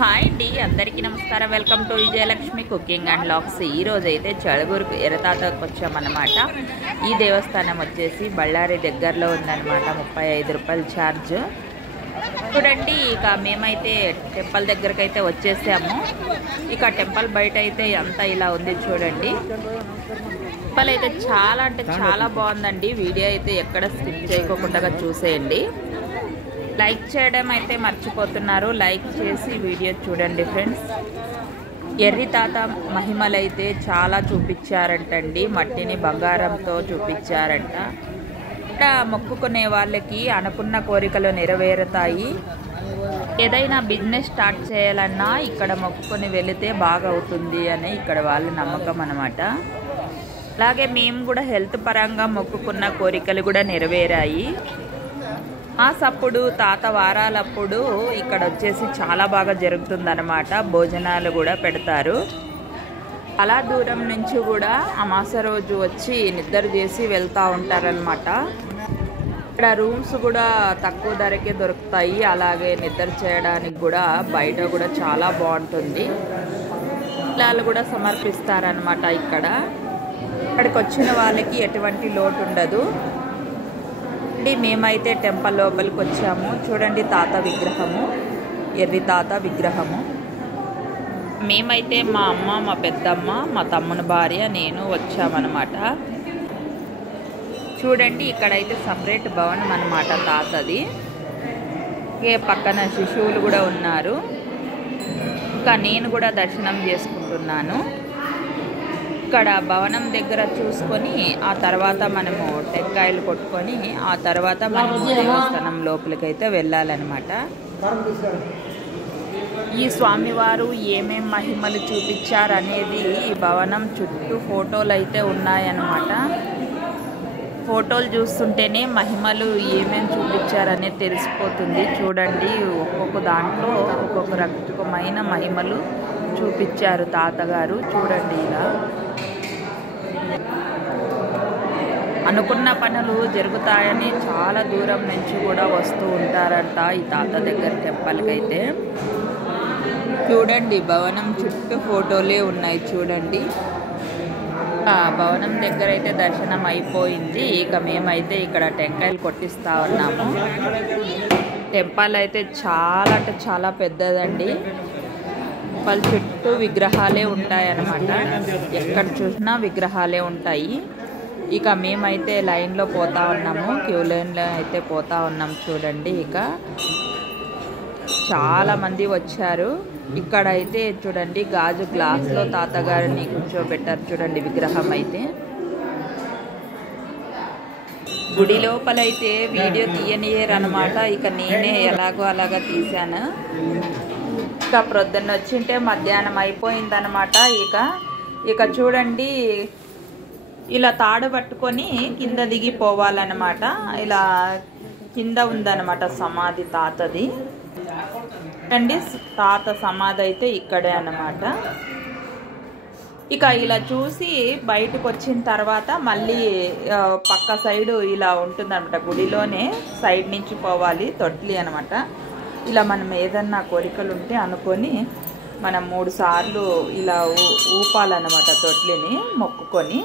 Hi అండి, అందరికీ నమస్కారం. Welcome to Vijayalakshmi cooking and vlogs. ఈరోజు అయితే చడుగురుకు ఎర్రతాతకు వచ్చామన్నమాట. ఈ దేవస్థానం వచ్చేసి బళ్ళారి దగ్గరలో ఉందన్నమాట. 35 రూపాయలు ఛార్జ్. చూడండి, ఇక మేమైతే టెంపుల్ దగ్గరకు అయితే వచ్చేసాము. ఇక టెంపుల్ బయట అయితే అంతా ఇలా ఉంది చూడండి. టెంపుల్ అయితే చాలా అంటే చాలా బాగుందండి. వీడియో అయితే ఎక్కడ స్కిప్ చేయకుండా చూసేయండి. లైక్ చేయడం అయితే మర్చిపోతున్నారు. లైక్ చేసి వీడియో చూడండి ఫ్రెండ్స్. ఎర్రి తాత మహిమలైతే చాలా చూపించారంటండి. మట్టిని బంగారంతో చూపించారంట. ఇక్కడ మొక్కుకునే వాళ్ళకి అనుకున్న కోరికలు నెరవేరుతాయి. ఏదైనా బిజినెస్ స్టార్ట్ చేయాలన్నా ఇక్కడ మొక్కుకొని వెళితే బాగా అవుతుంది అని ఇక్కడ వాళ్ళ నమ్మకం అన్నమాట. అలాగే మేము కూడా హెల్త్ పరంగా మొక్కుకున్న కోరికలు కూడా నెరవేరాయి. అప్పుడు తాత వారాలప్పుడు ఇక్కడ వచ్చేసి చాలా బాగా జరుగుతుందన్నమాట. భోజనాలు కూడా పెడతారు. అలా దూరం నుంచి కూడా అమాస రోజు వచ్చి నిద్ర చేసి వెళ్తూ ఉంటారనమాట. ఇక్కడ రూమ్స్ కూడా తక్కువ ధరకే దొరుకుతాయి. అలాగే నిద్ర చేయడానికి కూడా బయట కూడా చాలా బాగుంటుంది. పిల్లలు కూడా సమర్పిస్తారనమాట. ఇక్కడికి వచ్చిన వాళ్ళకి ఎటువంటి లోటు ఉండదు. మేమైతే టెంపుల్ లోపలికి వచ్చాము. చూడండి, తాత విగ్రహము, ఎర్రి తాత విగ్రహము. మేమైతే మా అమ్మ, మా పెద్దమ్మ, మా తమ్ముని భార్య, నేను వచ్చామన్నమాట. చూడండి, ఇక్కడైతే సపరేట్ భవనం అన్నమాట తాతది. పక్కన శిశువులు కూడా ఉన్నారు. ఇంకా నేను కూడా దర్శనం చేసుకుంటున్నాను. ఇక్కడ భవనం దగ్గర చూసుకొని ఆ తర్వాత మనము టెంకాయలు కొట్టుకొని ఆ తర్వాత మనము దేవస్థానం లోపలికైతే వెళ్ళాలన్నమాట. ఈ స్వామివారు ఏమేం మహిమలు చూపించారనేది ఈ భవనం చుట్టూ ఫోటోలు అయితే ఉన్నాయన్నమాట. ఫోటోలు చూస్తుంటేనే మహిమలు ఏమేమి చూపించారనేది తెలిసిపోతుంది. చూడండి, ఒక్కొక్క దాంట్లో ఒక్కొక్క రకమైన మహిమలు చూపించారు తాతగారు. చూడండి, ఇలా అనుకున్న పనులు జరుగుతాయని చాలా దూరం నుంచి కూడా వస్తూ ఉంటారంట ఈ తాత దగ్గర టెంపుల్కి అయితే. చూడండి, భవనం చుట్టూ ఫోటోలే ఉన్నాయి. చూడండి, భవనం దగ్గర అయితే దర్శనం అయిపోయింది. ఇక మేమైతే ఇక్కడ టెంకాయలు కొట్టిస్తూ ఉన్నాము. టెంపుల్ అయితే చాలా అంటే చాలా పెద్దదండి. టెంపుల్ చుట్టూ విగ్రహాలే ఉంటాయన్నమాట. ఎక్కడ చూసినా విగ్రహాలే ఉంటాయి. ఇక మేమైతే లైన్లో పోతా ఉన్నాము. క్యూ లైన్లో అయితే పోతా ఉన్నాం. చూడండి, ఇక చాలామంది వచ్చారు. ఇక్కడైతే చూడండి, గాజు గ్లాస్లో తాతగారిని కూర్చోబెట్టారు. చూడండి, విగ్రహం అయితే. గుడి లోపలైతే వీడియో తీయనియరనమాట. ఇక నేనే ఎలాగో అలాగా తీశాను. ఇక ప్రొద్దున్న వచ్చింటే మధ్యాహ్నం అయిపోయిందనమాట. ఇక చూడండి, ఇలా తాడు పట్టుకొని కింద దిగిపోవాలన్నమాట. ఇలా కింద ఉందన్నమాట సమాధి తాతది. అండి, తాత సమాధి అయితే ఇక్కడే అన్నమాట. ఇక ఇలా చూసి బయటకు వచ్చిన తర్వాత మళ్ళీ పక్క సైడు ఇలా ఉంటుందన్నమాట. గుడిలోనే సైడ్ నుంచి పోవాలి. తొట్లి అనమాట. ఇలా మనం ఏదన్నా కోరికలు ఉంటే అనుకొని మనం 3 సార్లు ఇలా ఊపాలన్నమాట తొట్లిని మొక్కుకొని.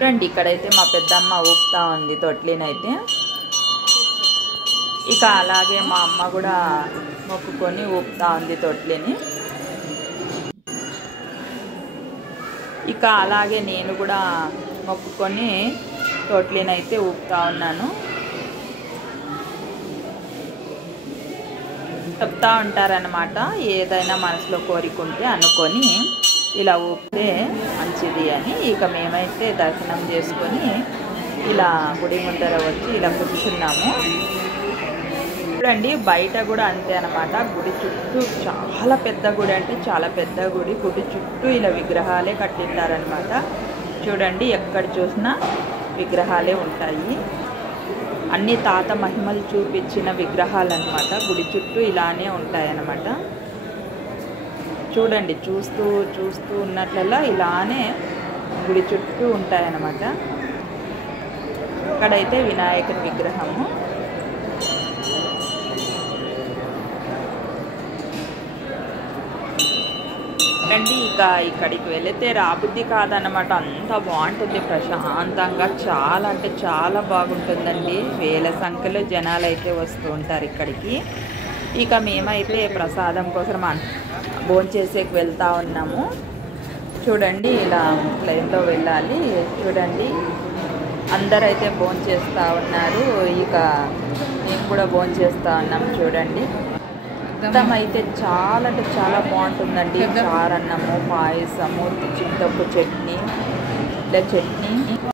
రండి, ఇక్కడైతే మా పెద్దమ్మ ఊపుతా ఉంది తొట్లినైతే. ఇక అలాగే మా అమ్మ కూడా మొక్కుకొని ఊపుతా ఉంది తొట్లిని. ఇక అలాగే నేను కూడా మొక్కుకొని తొట్లినైతే ఊపుతా ఉన్నాను. చెప్తా ఉంటారనమాట, ఏదైనా మనసులో కోరికుంటే అనుకొని ఇలా ఊపితే మంచిది అని. ఇక మేమైతే దర్శనం చేసుకొని ఇలా గుడి ముందర వచ్చి ఇలా కూర్చున్నాము. చూడండి, బయట కూడా అంతే అనమాట. గుడి చుట్టూ చాలా పెద్ద గుడి, అంటే చాలా పెద్ద గుడి. గుడి చుట్టూ ఇలా విగ్రహాలే కట్టింటారనమాట. చూడండి, ఎక్కడ చూసినా విగ్రహాలే ఉంటాయి. అన్ని తాత మహిమలు చూపించిన విగ్రహాలు అనమాట. గుడి చుట్టూ ఇలానే ఉంటాయన్నమాట. చూడండి, చూస్తూ ఉన్నట్లల్లా ఇలానే గుడి చుట్టూ ఉంటాయన్నమాట. ఇక్కడైతే వినాయకుని విగ్రహము. అండి ఇక ఇక్కడికి వెళితే రాబుద్ధి కాదన్నమాట. అంత బాగుంటుంది, ప్రశాంతంగా చాలా అంటే చాలా బాగుంటుందండి. వేల సంఖ్యలో జనాలు అయితే వస్తూ ఉంటారు ఇక్కడికి. ఇక మేమైతే ప్రసాదం కోసం భోంచేసేకి వెళ్తూ ఉన్నాము. చూడండి ఇలా లైన్లో వెళ్ళాలి. చూడండి అందరైతే భోంచేస్తూ ఉన్నారు. ఇక మేము కూడా భోంచేస్తూ ఉన్నాం. చూడండి మొత్తం అయితే చాలా అంటే చాలా బాగుంటుందండి. చారన్నము, పాయసము, చింతపు చట్నీ, ఇలా చట్నీ